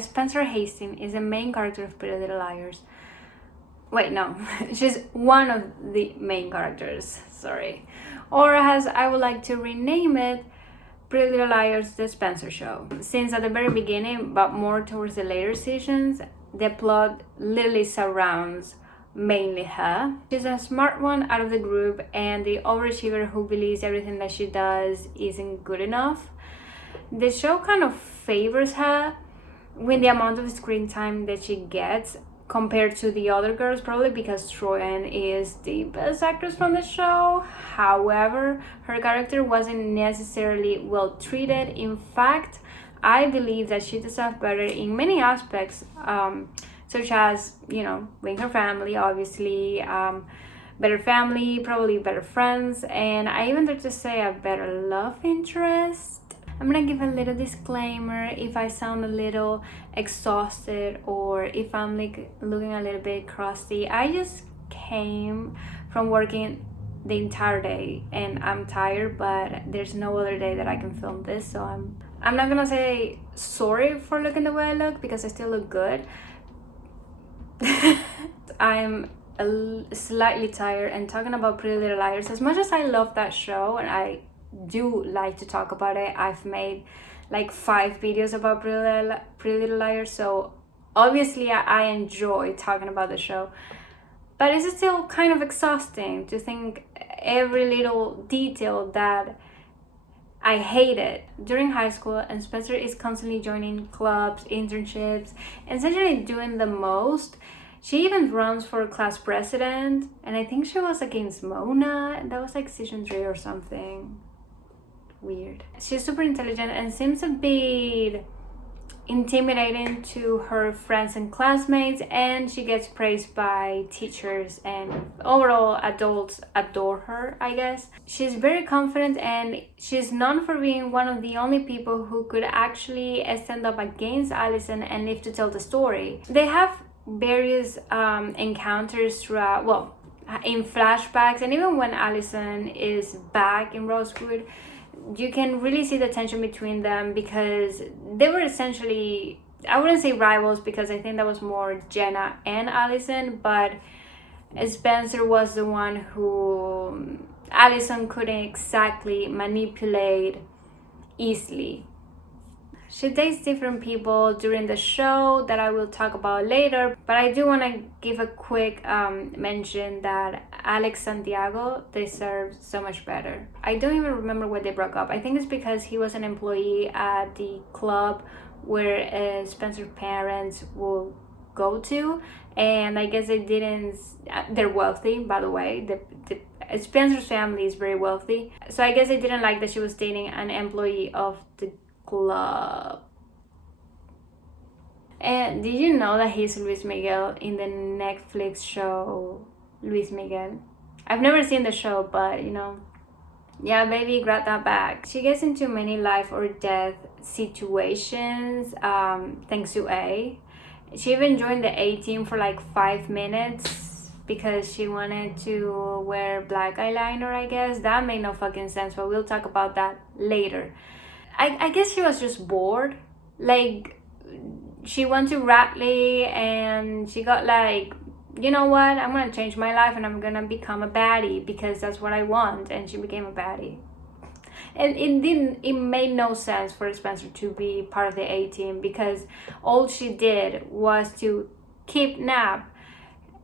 Spencer Hastings is the main character of Pretty Little Liars. Wait, no, she's one of the main characters, sorry. Or as I would like to rename it, Pretty Little Liars, the Spencer Show. Since at the very beginning, but more towards the later seasons, the plot literally surrounds mainly her. She's a smart one out of the group and the overachiever who believes everything that she does isn't good enough. The show kind of favors her with the amount of screen time that she gets compared to the other girls, probably because Troyan is the best actress from the show. However, her character wasn't necessarily well treated. In fact, I believe that she deserved better in many aspects, such as, you know, being her family, obviously, better family, probably better friends, and I even dare to say a better love interest. I'm gonna give a little disclaimer if I sound a little exhausted or if I'm like looking a little bit crusty. I just came from working the entire day and I'm tired, but there's no other day that I can film this, so I'm not gonna say sorry for looking the way I look because I still look good. I'm slightly tired, and talking about Pretty Little Liars, as much as I love that show and I do like to talk about it, I've made like 5 videos about Pretty Little Liars, so obviously I enjoy talking about the show, but it's still kind of exhausting to think every little detail that I hated during high school. And Spencer is constantly joining clubs, internships, and essentially doing the most. She even runs for class president, and I think she was against Mona. That was like season 3 or something. Weird. She's super intelligent and seems a bit intimidating to her friends and classmates, and she gets praised by teachers, and overall adults adore her, I guess. She's very confident, and she's known for being one of the only people who could actually stand up against Allison and live to tell the story. They have various encounters throughout, well, in flashbacks, and even when Allison is back in Rosewood, you can really see the tension between them because they were essentially, I wouldn't say rivals because I think that was more Jenna and Allison, but Spencer was the one who Allison couldn't exactly manipulate easily. She dates different people during the show that I will talk about later, but I do want to give a quick mention that Alex Santiago deserves so much better. I don't even remember when they broke up. I think it's because he was an employee at the club where Spencer's parents will go to, and I guess they didn't, they're wealthy, by the way. Spencer's family is very wealthy, so I guess they didn't like that she was dating an employee of the club. And did you know that he's Luis Miguel in the Netflix show Luis Miguel? I've never seen the show, but you know, yeah, baby, grab that back. She gets into many life or death situations thanks to A. She even joined the A team for like 5 minutes because she wanted to wear black eyeliner, I guess. That made no fucking sense, but we'll talk about that later. I guess she was just bored. Like, she went to Radley and she got like, you know what, I'm gonna change my life and I'm gonna become a baddie because that's what I want, and she became a baddie. And it made no sense for Spencer to be part of the A team because all she did was to kidnap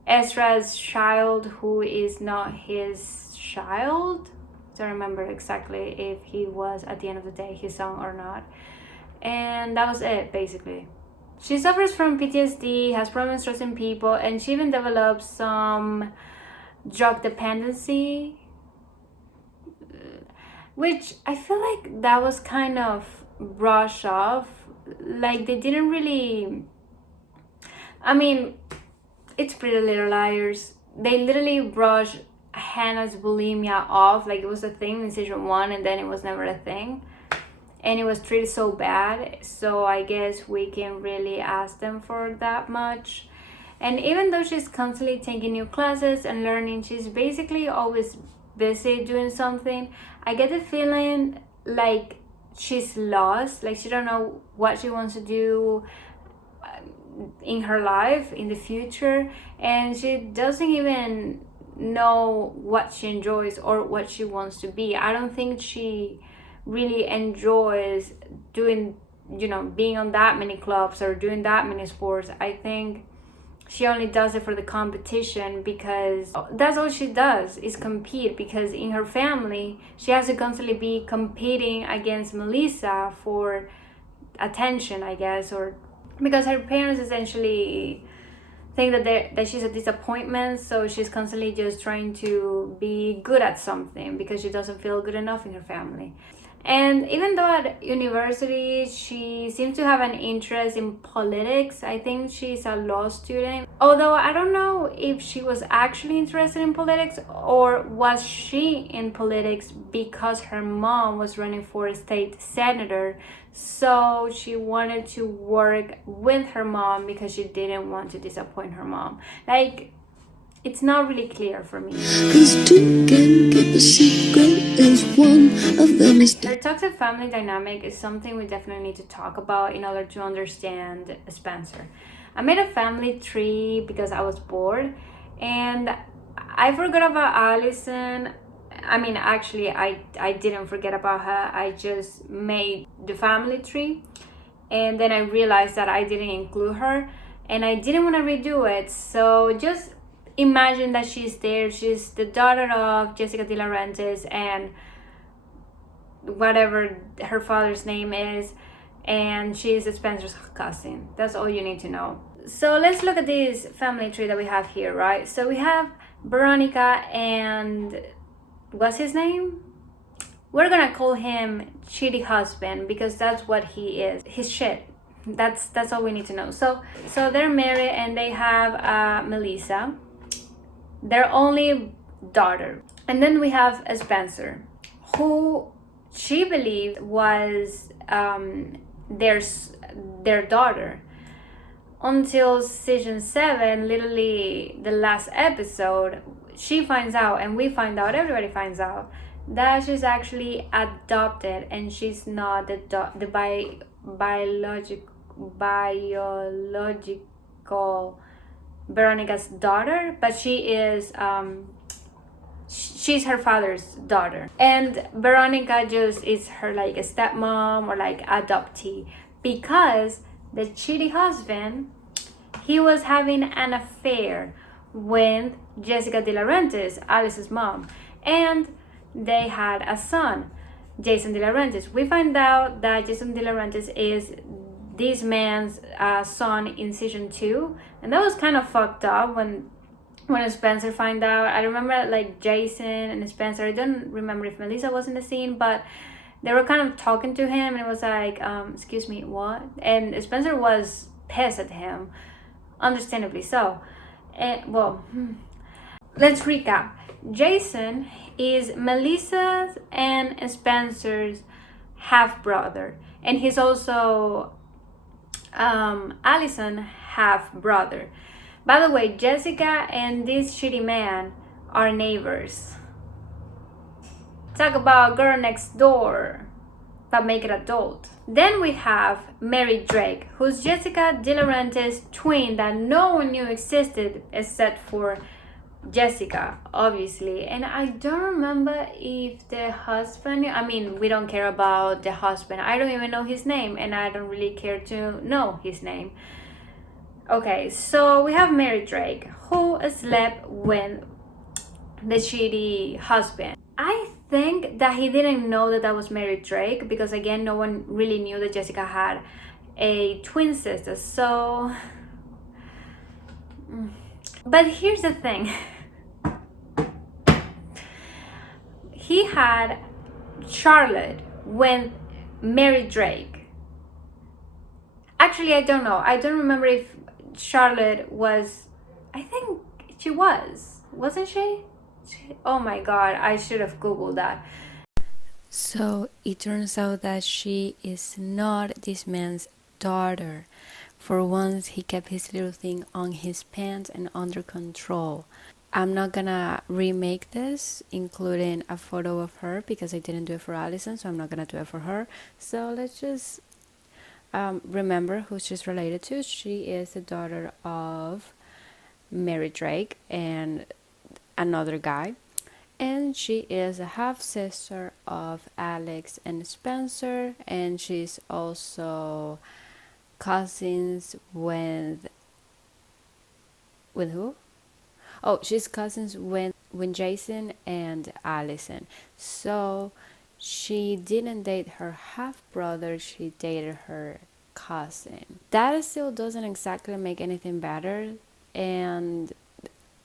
Ezra's child, who is not his child. I don't remember exactly if he was at the end of the day his son or not, and that was it basically. She suffers from PTSD, has problems trusting people, and she even develops some drug dependency, which I feel like that was kind of brushed off. Like, they didn't really, I mean, it's Pretty Little Liars. They literally brushed Hannah's bulimia off like it was a thing in season 1, and then it was never a thing, and it was treated so bad, so I guess we can really ask them for that much. And even though she's constantly taking new classes and learning, she's basically always busy doing something. I get the feeling like she's lost, like she don't know what she wants to do. in her life in the future, and she doesn't even know what she enjoys or what she wants to be. I don't think she really enjoys doing, being on that many clubs or doing that many sports. I think she only does it for the competition, because that's all she does is compete, because in her family she has to constantly be competing against Melissa for attention, I guess, or because her parents essentially think that she's a disappointment, so she's constantly just trying to be good at something because she doesn't feel good enough in her family. And even though at university she seems to have an interest in politics, I think she's a law student. Although I don't know if she was actually interested in politics, or was she in politics because her mom was running for a state senator, so she wanted to work with her mom because she didn't want to disappoint her mom. Like, it's not really clear for me. Her toxic family dynamic is something we definitely need to talk about in order to understand Spencer. I made a family tree because I was bored, and I forgot about Allison. I mean, actually, I didn't forget about her. I just made the family tree, and then I realized that I didn't include her, and I didn't want to redo it. So just imagine that she's there. She's the daughter of Jessica De Laurentiis and whatever her father's name is, and she's Spencer's cousin. That's all you need to know. So let's look at this family tree that we have here, right? So we have Veronica and what's his name? We're gonna call him shitty husband because that's what he is. He's shit. That's all we need to know. So they're married and they have Melissa, their only daughter. And then we have Spencer, who she believed was their daughter, until season 7, literally the last episode, she finds out, and we find out, everybody finds out, that she's actually adopted, and she's not the biological Veronica's daughter, but she is she's her father's daughter, and Veronica just is her like a stepmom or like adoptee, because the shitty husband, he was having an affair with Jessica De Laurentiis, Alice's mom, and they had a son, Jason De Laurentiis. We find out that Jason De Laurentiis is this man's son in season 2, and that was kind of fucked up when Spencer find out. I remember like Jason and Spencer. I don't remember if Melissa was in the scene, but they were kind of talking to him, and it was like, excuse me, what? And Spencer was pissed at him, understandably so. And well, let's recap. Jason is Melissa's and Spencer's half brother, and he's also Allison half brother. By the way, Jessica and this shitty man are neighbors. Talk about girl next door, but make it adult. Then we have Mary Drake, who's Jessica De Laurentiis' twin that no one knew existed except for Jessica, obviously. And I don't remember if the husband, I mean, we don't care about the husband. I don't even know his name, and I don't really care to know his name. Okay, so we have Mary Drake, who slept with the shitty husband. I think that he didn't know that was Mary Drake, because again, no one really knew that Jessica had a twin sister. So, but here's the thing. He had Charlotte with Mary Drake. Actually, I don't know. I don't remember if Charlotte was, I think she wasn't she? Oh my god, I should have googled that. So it turns out that she is not this man's daughter. For once, he kept his little thing on his pants and under control. I'm not gonna remake this, including a photo of her, because I didn't do it for Allison, so I'm not gonna do it for her. So let's just Remember who she's related to? She is the daughter of Mary Drake and another guy. And she is a half sister of Alex and Spencer, and she's also cousins with who? Oh, she's cousins with Jason and Allison. So she didn't date her half brother, she dated her cousin. That still doesn't exactly make anything better. And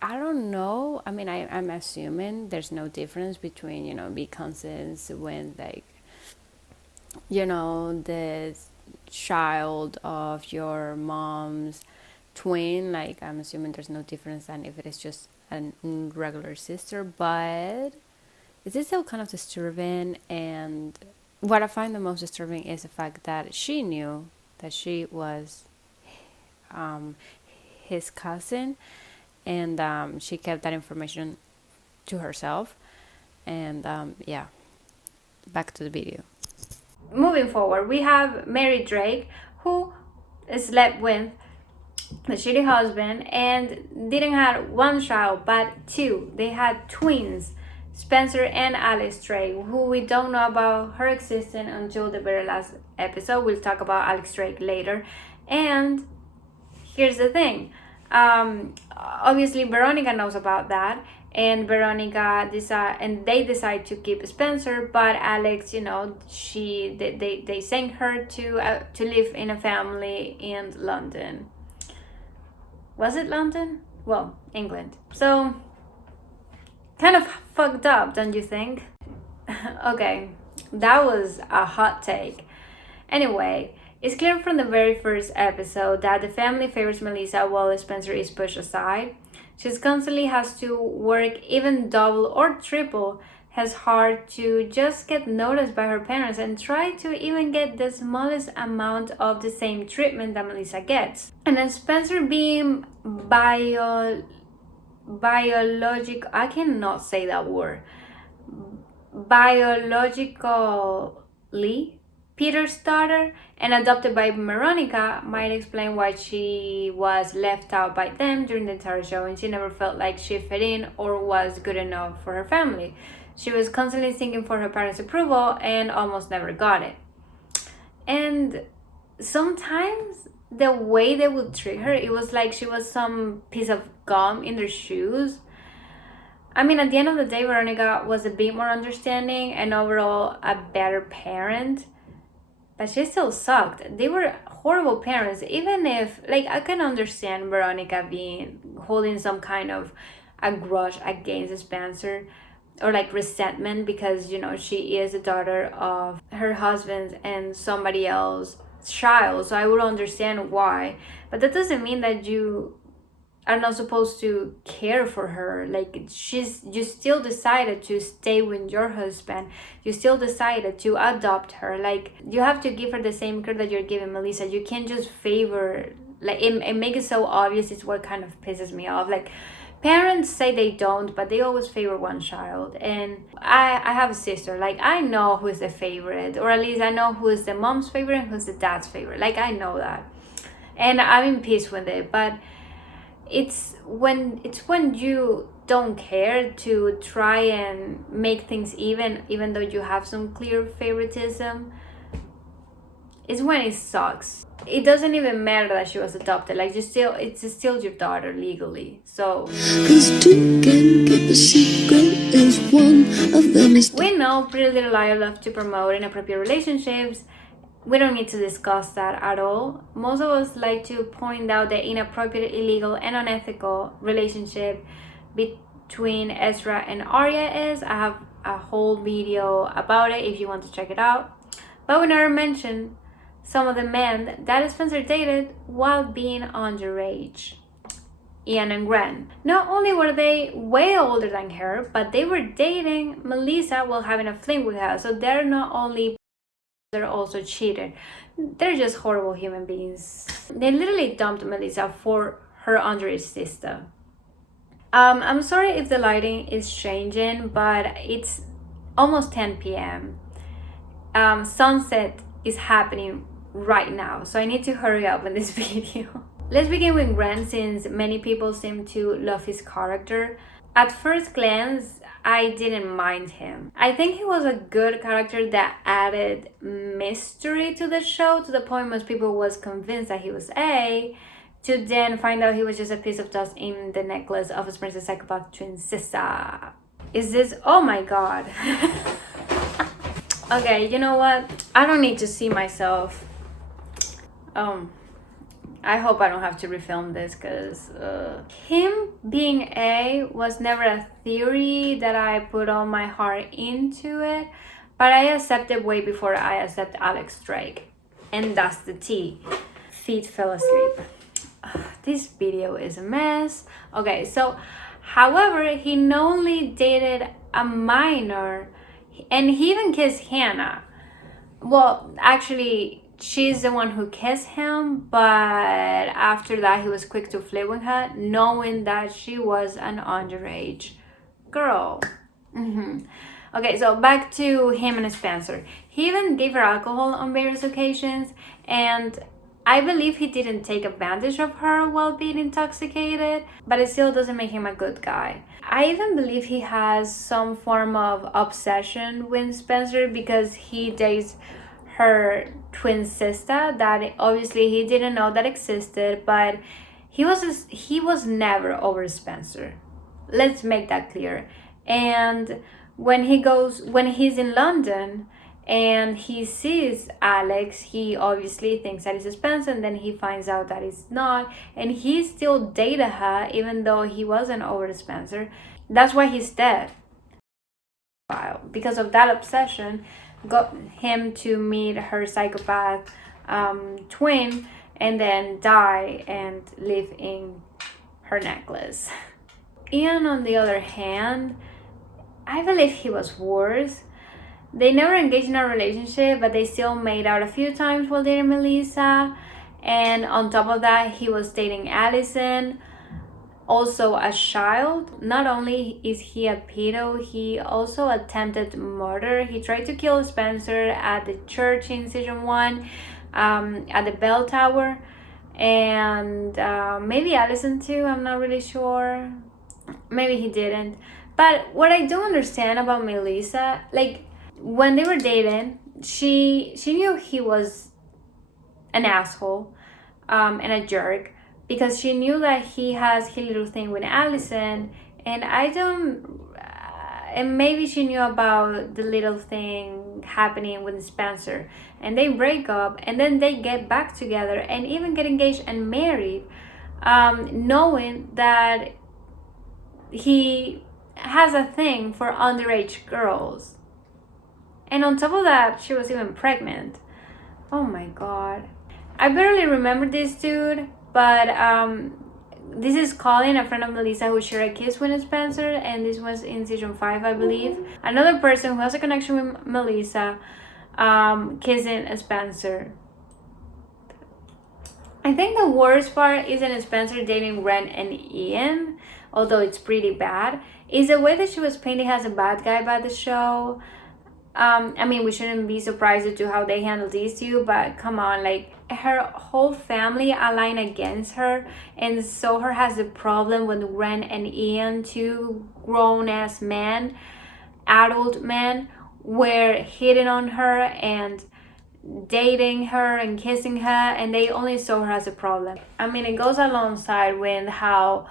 I don't know. I mean, I'm assuming there's no difference between, be cousins when, like, the child of your mom's twin. Like, I'm assuming there's no difference than if it is just a regular sister. But it is still kind of disturbing. And what I find the most disturbing is the fact that she knew that she was his cousin, and she kept that information to herself. And yeah, back to the video. Moving forward, we have Mary Drake, who slept with the shitty husband and didn't have one child but two. They had twins, Spencer and Alice Drake, who we don't know about her existence until the very last episode. We'll talk about Alex Drake later. And here's the thing. Obviously Veronica knows about that, and they decide to keep Spencer, but Alex, they sent her to live in a family in London. Was it London? Well, England. So kind of fucked up, don't you think? Okay, that was a hot take. Anyway, it's clear from the very first episode that the family favors Melissa while Spencer is pushed aside. She constantly has to work even double or triple as hard to just get noticed by her parents and try to even get the smallest amount of the same treatment that Melissa gets. And then Spencer being biological, I cannot say that word, biologically Peter's daughter and adopted by Veronica might explain why she was left out by them during the entire show, and she never felt like she fit in or was good enough for her family. She was constantly seeking for her parents' approval and almost never got it. And sometimes the way they would treat her, it was like she was some piece of gum in their shoes. I mean, at the end of the day, Veronica was a bit more understanding and overall a better parent. But she still sucked. They were horrible parents. Even if, like, I can understand Veronica holding some kind of a grudge against Spencer or like resentment because, she is the daughter of her husband and somebody else's child. So I would understand why. But that doesn't mean that you are not supposed to care for her. Like, you still decided to stay with your husband. You still decided to adopt her. Like, you have to give her the same care that you're giving Melissa. You can't just favor, like, it makes it so obvious. It's what kind of pisses me off. Like, parents say they don't, but they always favor one child. And I have a sister. Like, I know who is the favorite, or at least I know who is the mom's favorite and who's the dad's favorite. Like, I know that, and I'm in peace with it. But it's when you don't care to try and make things even though you have some clear favoritism, is when it sucks. It doesn't even matter that she was adopted. Like, it's still your daughter legally. So 'cause two can keep a secret as one of them is. We know Pretty Little Liars love to promote inappropriate relationships. We don't need to discuss that at all. Most of us like to point out the inappropriate, illegal, and unethical relationship between Ezra and Arya is. I have a whole video about it if you want to check it out. But we never mentioned some of the men that Spencer dated while being underage. Ian and Wren. Not only were they way older than her, but they were dating Melissa while having a fling with her. So they're not only, they're also cheated. They're just horrible human beings. They literally dumped Melissa for her underage sister. I'm sorry if the lighting is changing, but it's almost 10 p.m. Sunset is happening right now, so I need to hurry up in this video. Let's begin with Wren, since many people seem to love his character. At first glance, I didn't mind him. I think he was a good character that added mystery to the show, to the point most people was convinced that he was A, to then find out he was just a piece of dust in the necklace of his princess psychopath twin sister. Is this... oh my god. Okay, you know what? I don't need to see myself. I hope I don't have to refilm this, because him being A was never a theory that I put all my heart into it, but I accepted way before I accept Alex Drake. And that's the T. Feet fell asleep. This video is a mess. Okay, so however, he not only dated a minor, and he even kissed Hannah. Well, actually, she's the one who kissed him, but after that he was quick to flirt with her, knowing that she was an underage girl. Okay, so back to him and Spencer. He even gave her alcohol on various occasions, and I believe he didn't take advantage of her while being intoxicated, but it still doesn't make him a good guy. I even believe he has some form of obsession with Spencer, because he dates her twin sister that obviously he didn't know that existed, but he was never over Spencer. Let's make that clear. And when he's in London and he sees Alex, he obviously thinks that it's Spencer, and then he finds out that it's not, and he still dated her even though he wasn't over Spencer. That's why he's dead. Because of that obsession, got him to meet her psychopath twin and then die and live in her necklace. Ian, on the other hand, I believe he was worse. They never engaged in a relationship, but they still made out a few times while dating Melissa. And on top of that, he was dating Allison, also a child. Not only is he a pedo, he also attempted murder. He tried to kill Spencer at the church in season 1, at the bell tower, and maybe Allison too, I'm not really sure. Maybe he didn't. But what I don't understand about Melissa, like, when they were dating, she knew he was an asshole and a jerk, because she knew that he has his little thing with Allison, and and maybe she knew about the little thing happening with Spencer, and they break up, and then they get back together and even get engaged and married, knowing that he has a thing for underage girls. And on top of that, she was even pregnant. Oh my god. I barely remember this dude, but this is Colin, a friend of Melissa who shared a kiss with Spencer, and this was in season 5, I believe. Another person who has a connection with Melissa, kissing Spencer. I think the worst part isn't Spencer dating Wren and Ian, although it's pretty bad. Is the way that she was painted as a bad guy by the show. I mean, we shouldn't be surprised to how they handle these two, but come on, like, her whole family aligned against her, and so her has a problem with Wren and Ian, two grown-ass men, adult men, were hitting on her and dating her and kissing her, and they only saw her as a problem. I mean, it goes alongside with how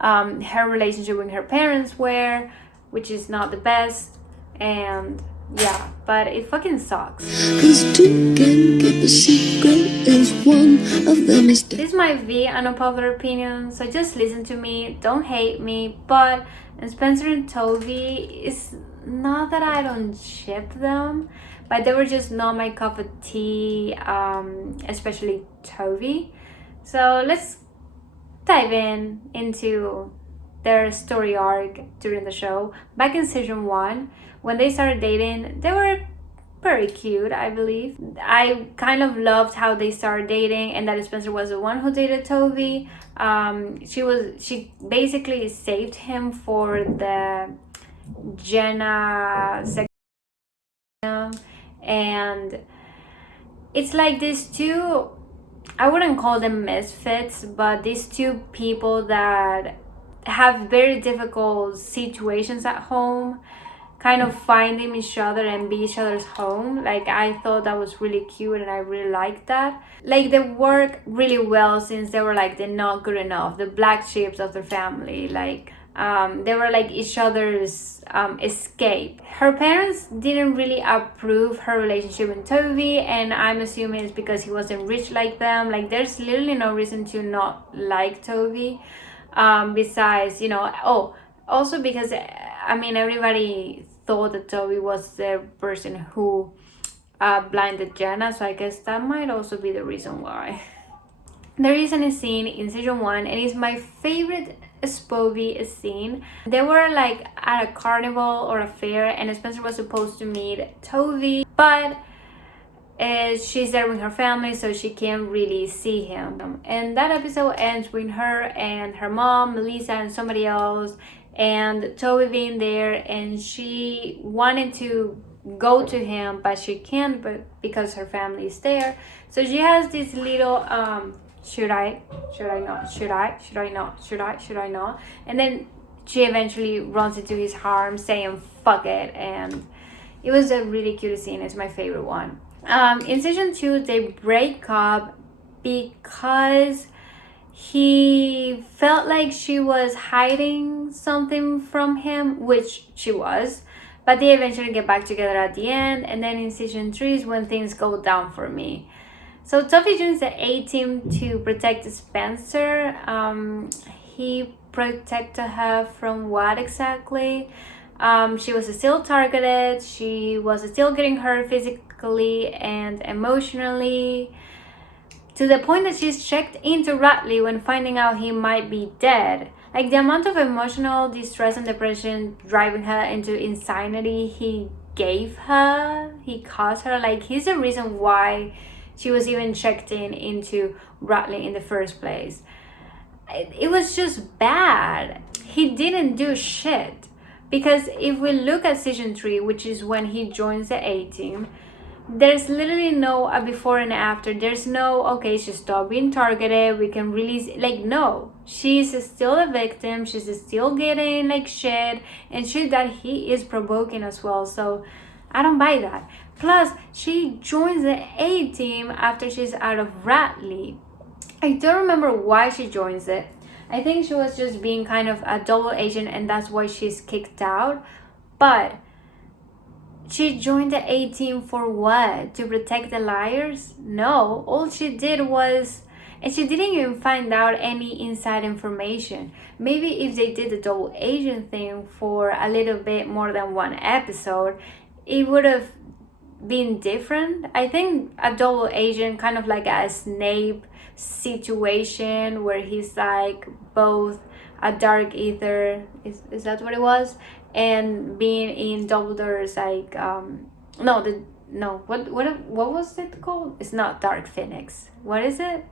her relationship with her parents were, which is not the best, and yeah, but it fucking sucks. This might be an unpopular opinion, so just listen to me, don't hate me, but Spencer and Toby, is not that I don't ship them, but they were just not my cup of tea, especially Toby. So let's dive into their story arc during the show. Back in season 1, when they started dating, they were very cute, I believe. I kind of loved how they started dating, and that Spencer was the one who dated Toby. She basically saved him for the Jenna section, and it's like these two, I wouldn't call them misfits, but these two people that have very difficult situations at home kind of finding each other and be each other's home. Like, I thought that was really cute and I really liked that. Like, they work really well since they were like the not good enough, the black sheeps of their family. Like, they were like each other's escape. Her parents didn't really approve her relationship with Toby, and I'm assuming it's because he wasn't rich like them. Like, there's literally no reason to not like Toby. Besides, also because, I mean, everybody thought that Toby was the person who blinded Jenna, so I guess that might also be the reason why. There is a scene in season 1, and it's my favorite spoby scene. They were like at a carnival or a fair, and Spencer was supposed to meet Toby, but she's there with her family, so she can't really see him. And that episode ends with her and her mom, Melissa, and somebody else, and Toby being there, and she wanted to go to him, but she can't, but because her family is there. So she has this little should I not, and then she eventually runs into his arms saying fuck it, and it was a really cute scene. It's my favorite one. In season 2, they break up because he felt like she was hiding something from him, which she was, but they eventually get back together at the end. And then in season 3 is when things go down for me. So Toby joins the A-team to protect Spencer. He protected her from what exactly? She was still targeted. She was still getting hurt physically and emotionally, to the point that she's checked into Radley when finding out he might be dead. Like, the amount of emotional distress and depression driving her into insanity he caused her. Like, he's the reason why she was even checked into Radley in the first place. It was just bad. He didn't do shit. Because if we look at season 3, which is when he joins the A-team, there's literally no before and after. There's no, okay, she stopped being targeted, we can release, like, no. She's still a victim, she's still getting like shit, and shit that he is provoking as well. So I don't buy that. Plus, she joins the A-team after she's out of Radley. I don't remember why she joins it. I think she was just being kind of a double agent, and that's why she's kicked out. But she joined the A-team for what? To protect the liars? No. All she did was, and she didn't even find out any inside information. Maybe if they did the double agent thing for a little bit more than one episode, it would have been different. I think a double agent, kind of like a Snape situation where he's like both a dark ether, is that what it was, and being in Dumbledore's like what was it called? It's not Dark Phoenix. What is it?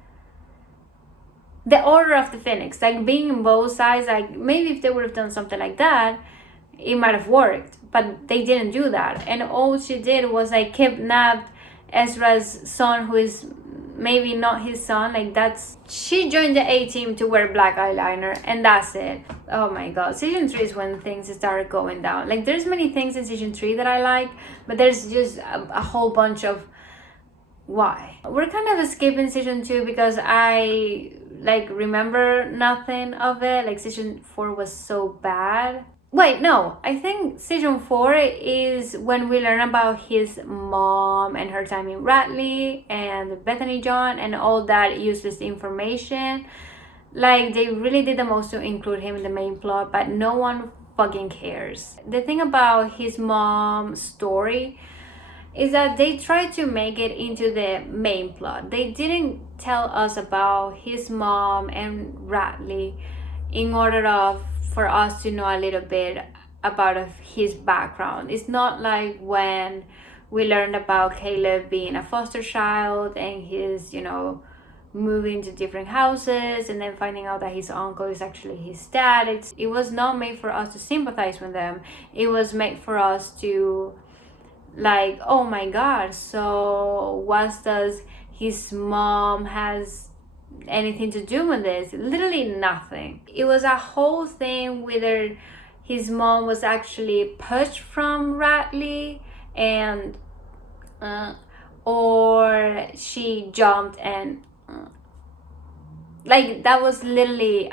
The Order of the Phoenix. Like, being in both sides. Like, maybe if they would have done something like that, it might have worked, but they didn't do that. And all she did was like kidnapped Ezra's son, who is maybe not his son. Like, that's, she joined the A-team to wear black eyeliner, and that's it. Oh my god, season 3 is when things started going down. Like, there's many things in season 3 that I like, but there's just a whole bunch of why. We're kind of skipping season 2 because I like remember nothing of it. Like, season 4 was so bad. Wait, no, I think season 4 is when we learn about his mom and her time in Radley and Bethany John and all that useless information. Like, they really did the most to include him in the main plot, but no one fucking cares. The thing about his mom's story is that they tried to make it into the main plot. They didn't tell us about his mom and Radley in order for us to know a little bit about his background. It's not like when we learned about Caleb being a foster child and his, moving to different houses and then finding out that his uncle is actually his dad. It was not made for us to sympathize with them. It was made for us to like, oh my god, so what does his mom has anything to do with this? Literally nothing. It was a whole thing whether his mom was actually pushed from Radley and or she jumped and like that was literally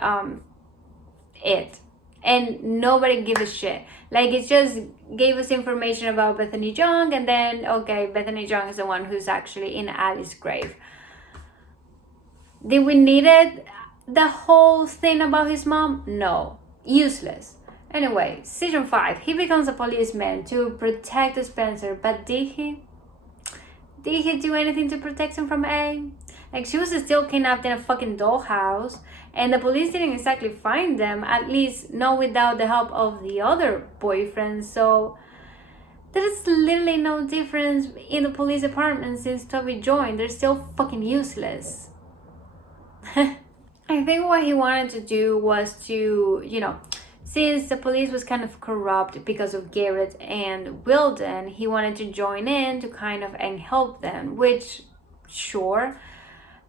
it, and nobody gave a shit. Like it just gave us information about Bethany Young, and then okay, Bethany Young is the one who's actually in Alice's grave. Did we need it? The whole thing about his mom? No, useless. Anyway, season 5, he becomes a policeman to protect Spencer, but did he? Did he do anything to protect him from A? Like, she was still kidnapped in a fucking dollhouse, and the police didn't exactly find them, at least not without the help of the other boyfriend, so there's literally no difference in the police department since Toby joined. They're still fucking useless. I think what he wanted to do was to, since the police was kind of corrupt because of Garrett and Wilden, he wanted to join in to kind of and help them, which, sure.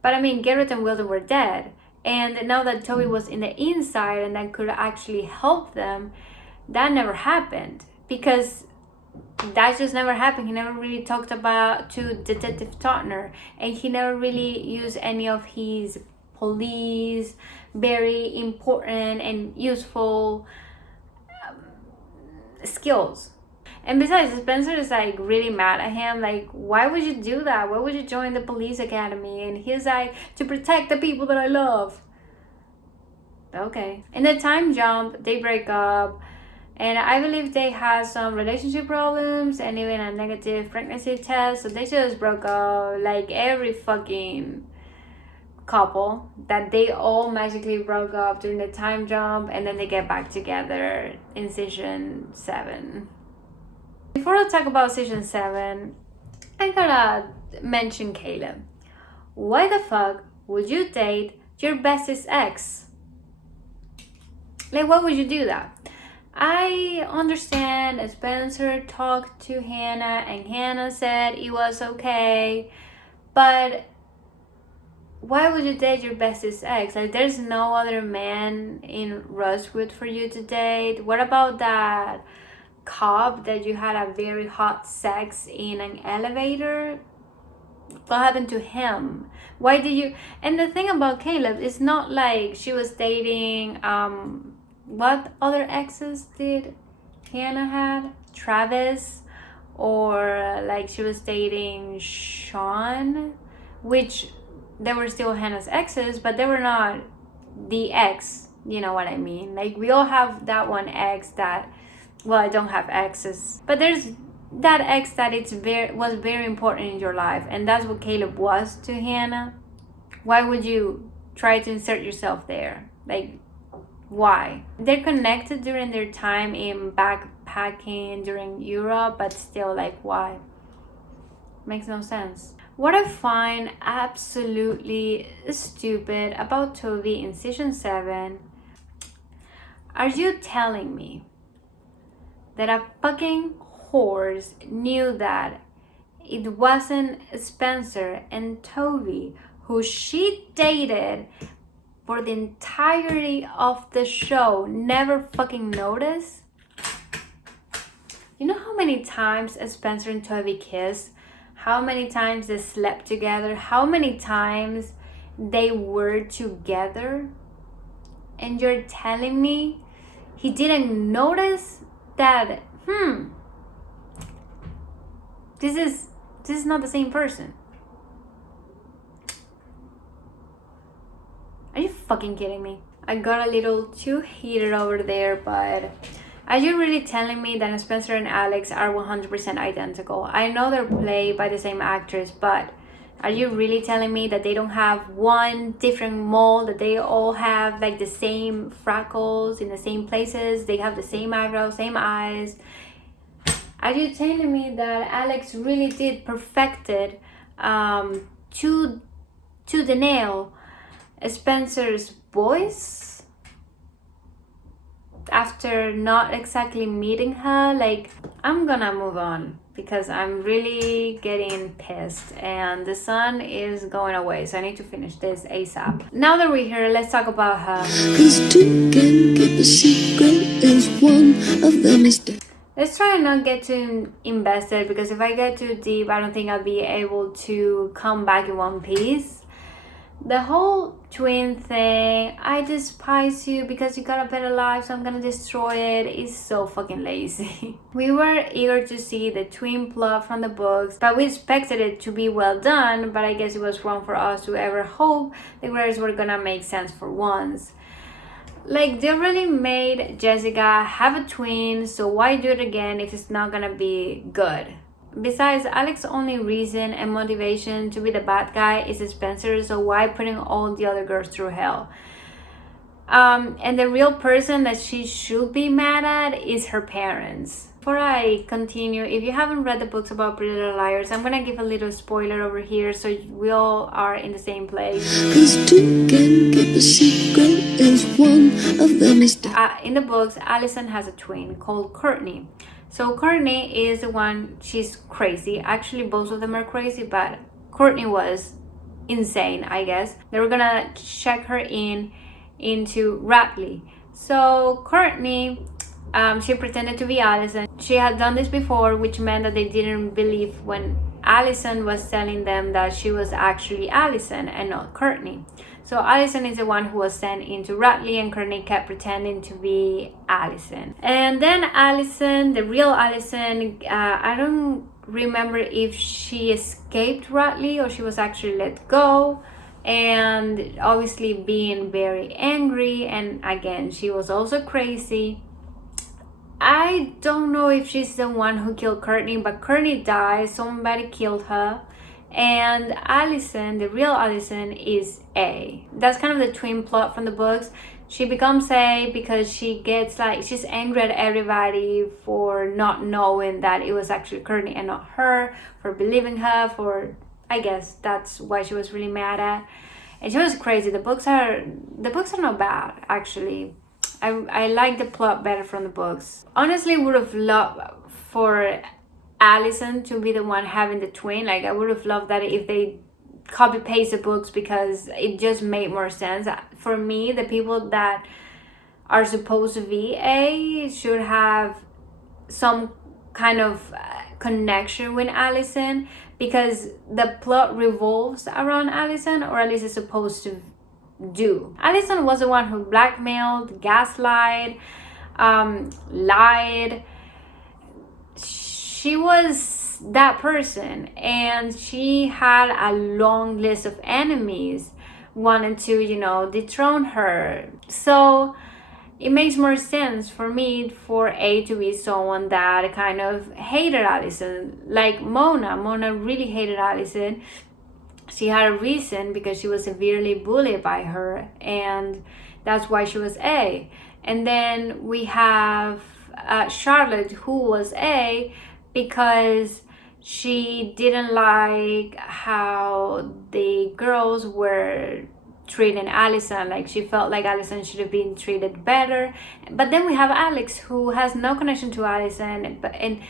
But I mean, Garrett and Wilden were dead. And now that Toby was in the inside and that could actually help them, that never happened. Because that just never happened. He never really talked about to Detective Totner. And he never really used any of his police very important and useful skills. And besides, Spencer is like really mad at him. Like, why would you do that? Why would you join the police academy? And he's like, to protect the people that I love. Okay. In the time jump, they break up. And I believe they had some relationship problems and even a negative pregnancy test. So they just broke up like every fucking couple, that they all magically broke up during the time jump and then they get back together in season 7. Before I talk about season 7, I gotta mention Caleb. Why the fuck would you date your bestest ex? Like, why would you do that? I understand Spencer talked to Hannah and Hannah said it was okay, but why would you date your bestest ex? Like, there's no other man in Rosewood for you to date. What about that cop that you had a very hot sex in an elevator? What happened to him? Why did you? And the thing about Caleb is not like she was dating what other exes did Hannah had? Travis, or like she was dating Sean, which they were still Hannah's exes, but they were not the ex. You know what I mean? Like, we all have that one ex that, well, I don't have exes, but there's that ex that was very important in your life, and that's what Caleb was to Hannah. Why would you try to insert yourself there? Like, why? They're connected during their time in backpacking during Europe, but still, like, why? Makes no sense. What I find absolutely stupid about Toby in season 7, are you telling me that a fucking horse knew that it wasn't Spencer and Toby who she dated for the entirety of the show never fucking noticed? You know how many times Spencer and Toby kissed? How many times they slept together? How many times they were together? And you're telling me he didn't notice that, this is not the same person. Are you fucking kidding me? I got a little too heated over there, but are you really telling me that Spencer and Alex are 100% identical? I know they're played by the same actress, but are you really telling me that they don't have one different mold, that they all have like the same freckles in the same places, they have the same eyebrows, same eyes? Are you telling me that Alex really did perfected to the nail Spencer's voice after not exactly meeting her? Like, I'm gonna move on because I'm really getting pissed and the sun is going away, so I need to finish this ASAP. Now that we're here, let's talk about her. 'Cause two can keep a secret if one of them is dead. Let's try and not get too invested, because if I get too deep, I don't think I'll be able to come back in one piece. The whole twin thing, I despise you because you got a better life, so I'm gonna destroy it, is so fucking lazy. We were eager to see the twin plot from the books, but we expected it to be well done, but I guess it was wrong for us to ever hope the words were gonna make sense for once. Like, they really made Jessica have a twin, so why do it again if it's not gonna be good? Besides, Alex's only reason and motivation to be the bad guy is Spencer, so why putting all the other girls through hell? And the real person that she should be mad at is her parents. Before I continue, if you haven't read the books about Pretty Little Liars, I'm gonna give a little spoiler over here so we all are in the same place. 'Cause two can keep a secret if one of them is dead. In the books, Allison has a twin called Courtney. So Courtney is the one, she's crazy. Actually, both of them are crazy, but Courtney was insane, I guess. They were gonna check her into Radley. So Courtney, she pretended to be Allison. She had done this before, which meant that they didn't believe when Allison was telling them that she was actually Allison and not Courtney. So Allison is the one who was sent into Radley, and Courtney kept pretending to be Allison. And then Allison, the real Allison, I don't remember if she escaped Radley or she was actually let go, and obviously being very angry, and again, she was also crazy. I don't know if she's the one who killed Courtney, but Courtney died, somebody killed her. And Allison, the real Allison, is A. That's kind of the twin plot from the books. She becomes A because she gets like, she's angry at everybody for not knowing that it was actually Courtney and not her, for believing her, for, I guess that's why she was really mad at. And she was crazy. The books are not bad, actually. I like the plot better from the books. Honestly, would have loved for Allison to be the one having the twin. Like, I would have loved that if they copy paste the books, because it just made more sense. For me, the people that are supposed to be A should have some kind of connection with Allison, because the plot revolves around Allison, or at least it's supposed to do. Allison was the one who blackmailed, gaslight, lied. She was that person, and she had a long list of enemies wanting to, dethrone her. So it makes more sense for me for A to be someone that kind of hated Allison, like Mona. Mona really hated Allison. She had a reason, because she was severely bullied by her, and that's why she was A. And then we have Charlotte, who was A because she didn't like how the girls were treating Allison. Like, she felt like Allison should have been treated better. But then we have Alex, who has no connection to Allison, and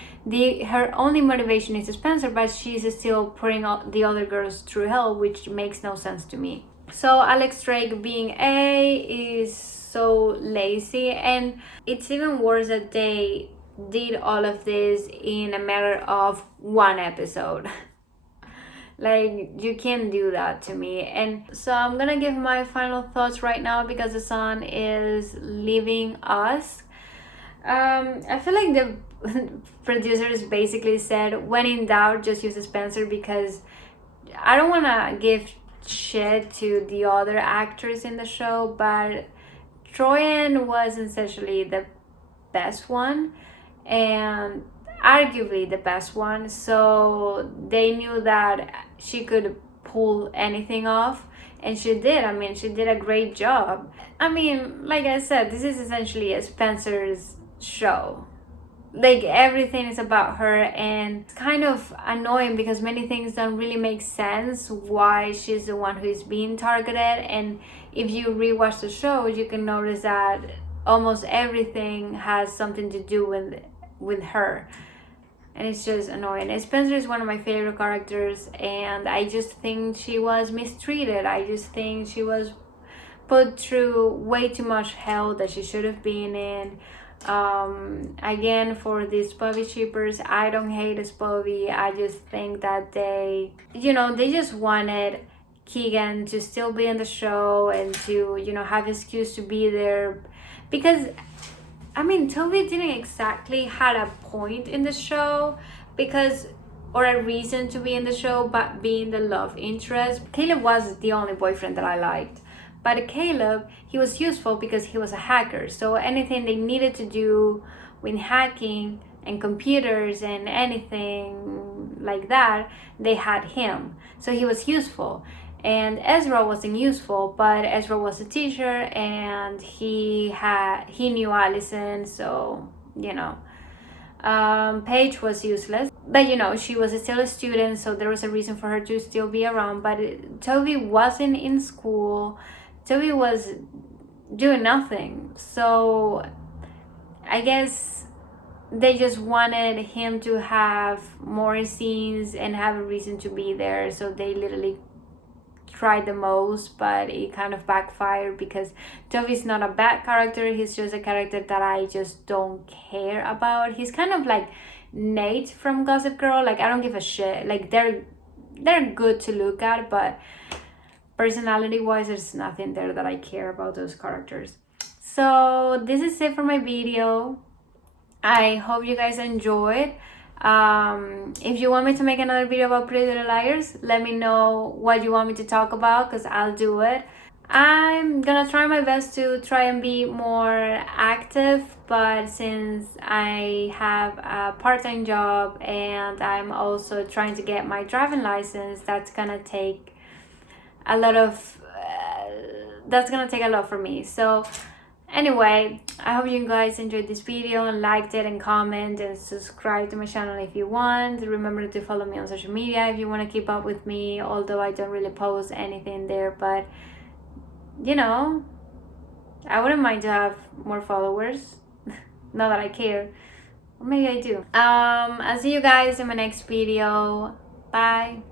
her only motivation is Spencer, but she's still putting all the other girls through hell, which makes no sense to me. So Alex Drake being A is so lazy, and it's even worse that they did all of this in a matter of one episode. Like, you can't do that to me. And so I'm gonna give my final thoughts right now, because the sun is leaving us. I feel like the producers basically said, when in doubt, just use Spencer, because I don't want to give shit to the other actors in the show, but Troyan was essentially the best one, and arguably the best one, so they knew that she could pull anything off, and she did. I mean, she did a great job. I mean, like I said, this is essentially a Spencer's show. Like, everything is about her, and it's kind of annoying because many things don't really make sense why she's the one who is being targeted. And if you rewatch the show, you can notice that almost everything has something to do with her. and it's just annoying. And Spencer is one of my favorite characters, and I just think she was mistreated. I just think she was put through way too much hell that she should have been in. Again, for these spoby shippers, I don't hate a spoby. I just think that they just wanted Keegan to still be in the show and to have an excuse to be there, because I mean, Toby didn't exactly had a point in the show, because or a reason to be in the show, but being the love interest. Caleb was the only boyfriend that I liked. But Caleb, he was useful because he was a hacker. So anything they needed to do with hacking and computers and anything like that, they had him. So he was useful. And Ezra wasn't useful, but Ezra was a teacher, and he knew Allison, so Paige was useless, but she was still a student, so there was a reason for her to still be around. But Toby wasn't in school. Toby was doing nothing, so I guess they just wanted him to have more scenes and have a reason to be there, so they literally tried the most, but it kind of backfired, because Toby's not a bad character. He's just a character that I just don't care about. He's kind of like Nate from Gossip Girl. Like, I don't give a shit. Like, they're good to look at, but personality wise, there's nothing there that I care about those characters. So this is it for my video. I hope you guys enjoyed. If you want me to make another video about Pretty Little Liars, let me know what you want me to talk about, because I'll do it. I'm gonna try my best to try and be more active, but since I have a part-time job and I'm also trying to get my driving license, that's gonna take a lot for me. So anyway, I hope you guys enjoyed this video and liked it, and comment and subscribe to my channel if you want. Remember to follow me on social media if you want to keep up with me, although I don't really post anything there, but I wouldn't mind to have more followers. Not that I care, or maybe I do. I'll see you guys in my next video. Bye.